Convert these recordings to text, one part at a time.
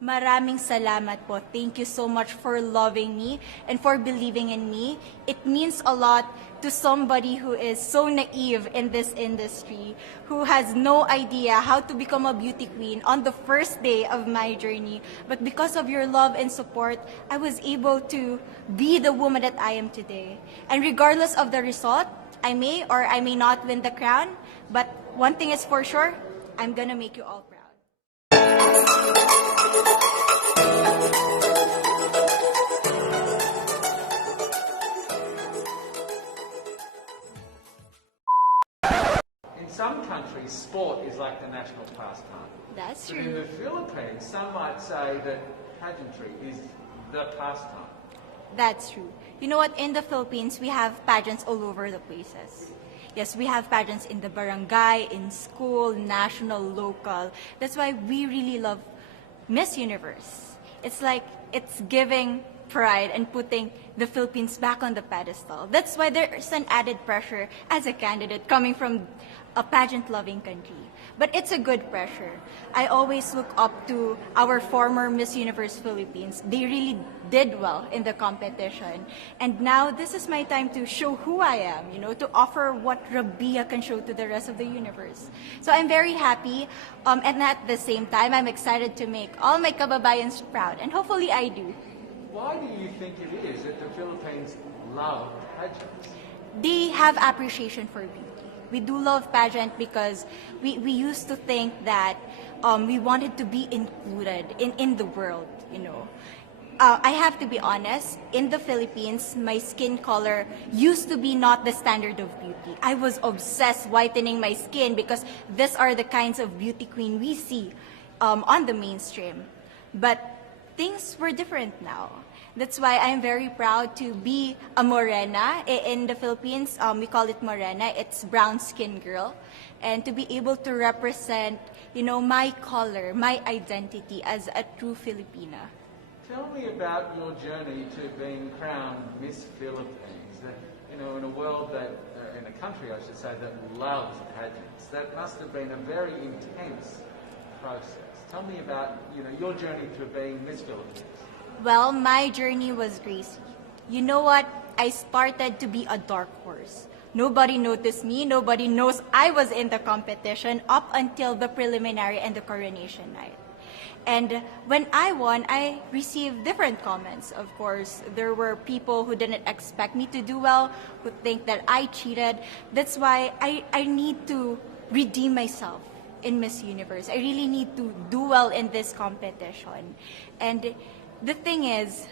Maraming salamat po. Thank you so much for loving me and for believing in me. It means a lot to somebody who is so naive in this industry, who has no idea how to become a beauty queen on the first day of my journey. But because of your love and support, I was able to be the woman that I am today. And regardless of the result, I may or I may not win the crown, but one thing is for sure, I'm gonna make you all proud. In some countries, sport is like the national pastime. That's But in true. the Philippines, some might say that pageantry is the pastime. That's true. You know what? In the Philippines, we have pageants all over the places. Yes, we have pageants in the barangay, in school, national, local. That's why we really love Miss Universe. It's like it's giving pride and putting the Philippines back on the pedestal. That's why there's an added pressure as a candidate coming from a pageant-loving country. But it's a good pressure. I always look up to our former Miss Universe Philippines. They really did well in the competition. And now this is my time to show who I am, to offer what Rabiya can show to the rest of the universe. So I'm very happy, and at the same time, I'm excited to make all my kababayans proud, and hopefully I do. Why do you think it is that the Philippines love pageants? They have appreciation for beauty. We do love pageant because we used to think that we wanted to be included in the world, I have to be honest, in the Philippines, my skin color used to be not the standard of beauty. I was obsessed whitening my skin because these are the kinds of beauty queen we see on the mainstream. But things were different now. That's why I'm very proud to be a morena. In the Philippines, we call it morena. It's brown skin girl. And to be able to represent, my color, my identity as a true Filipina. Tell me about your journey to being crowned Miss Philippines. In a world that, in a country I should say, that loves pageants. That must have been a very intense process. Tell me about, your journey to being Miss Philippines. Well, my journey was crazy. You know what? I started to be a dark horse. Nobody noticed me. Nobody knows I was in the competition up until the preliminary and the coronation night. And when I won, I received different comments. Of course, there were people who didn't expect me to do well, who think that I cheated. That's why I need to redeem myself in Miss Universe. I really need to do well in this competition. And the thing is,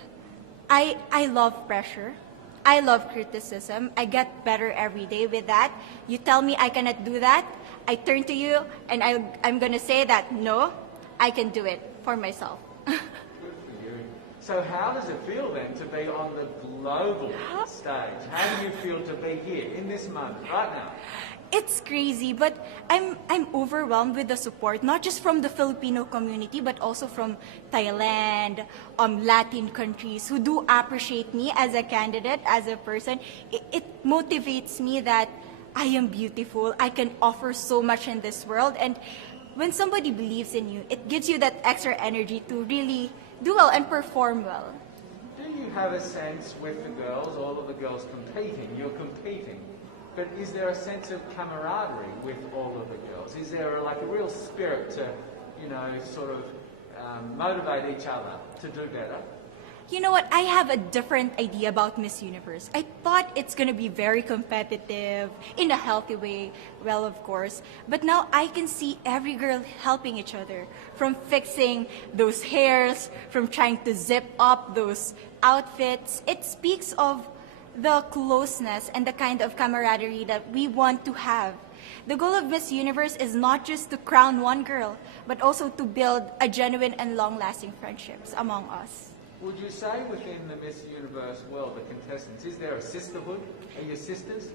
I love pressure. I love criticism. I get better every day with that. You tell me I cannot do that, I turn to you and I'm going to say that, no, I can do it for myself. Good for you. So how does it feel then to be on the global stage? How do you feel to be here in this moment, right now? It's crazy, but I'm overwhelmed with the support, not just from the Filipino community, but also from Thailand, Latin countries who do appreciate me as a candidate, as a person. It motivates me that I am beautiful, I can offer so much in this world, and when somebody believes in you, it gives you that extra energy to really do well and perform well. Do you have a sense with the girls, all of the girls competing, you're competing, but is there a sense of camaraderie with all of the girls? Is there a real spirit to, sort of motivate each other to do better? You know what? I have a different idea about Miss Universe. I thought it's going to be very competitive, in a healthy way, well, of course. But now I can see every girl helping each other, from fixing those hairs, from trying to zip up those outfits. It speaks of the closeness and the kind of camaraderie that we want to have. The goal of Miss Universe is not just to crown one girl, but also to build a genuine and long-lasting friendships among us. Would you say within the Miss Universe world, the contestants, is there a sisterhood? Are you sisters?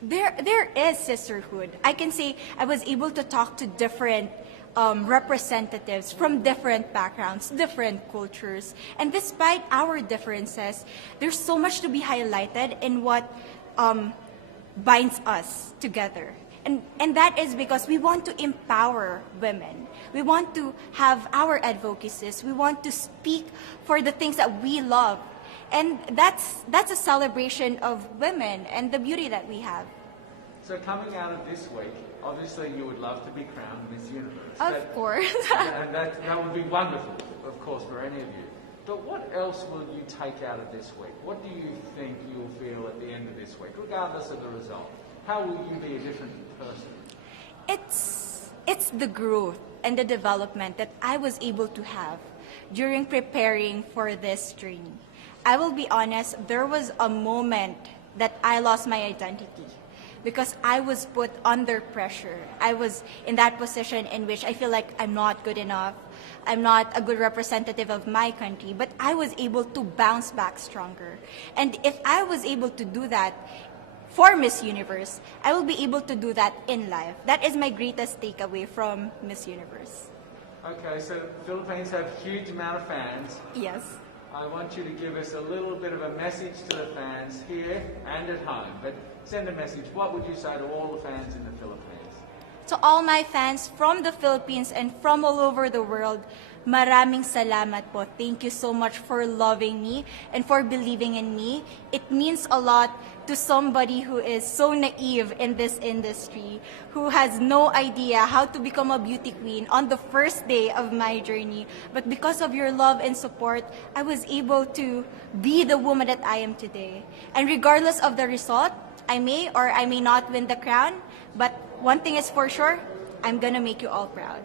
There is sisterhood. I can say I was able to talk to different representatives from different backgrounds, different cultures. And despite our differences, there's so much to be highlighted in what binds us together. And that is because we want to empower women. We want to have our advocacies. We want to speak for the things that we love. And that's a celebration of women and the beauty that we have. So coming out of this week, obviously you would love to be crowned Miss Universe. Of course. And that would be wonderful, of course, for any of you. But what else will you take out of this week? What do you think you'll feel at the end of this week, regardless of the result? How will you be a different person? It's the growth and the development that I was able to have during preparing for this journey. I will be honest, there was a moment that I lost my identity because I was put under pressure. I was in that position in which I feel like I'm not good enough. I'm not a good representative of my country, but I was able to bounce back stronger. And if I was able to do that for Miss Universe, I will be able to do that in life. That is my greatest takeaway from Miss Universe. Okay, so the Philippines have a huge amount of fans. Yes. I want you to give us a little bit of a message to the fans here and at home. But send a message. What would you say to all the fans in the Philippines? To all my fans from the Philippines and from all over the world, maraming salamat po. Thank you so much for loving me and for believing in me. It means a lot to somebody who is so naive in this industry, who has no idea how to become a beauty queen on the first day of my journey. But because of your love and support, I was able to be the woman that I am today. And regardless of the result, I may or I may not win the crown, but one thing is for sure, I'm gonna make you all proud.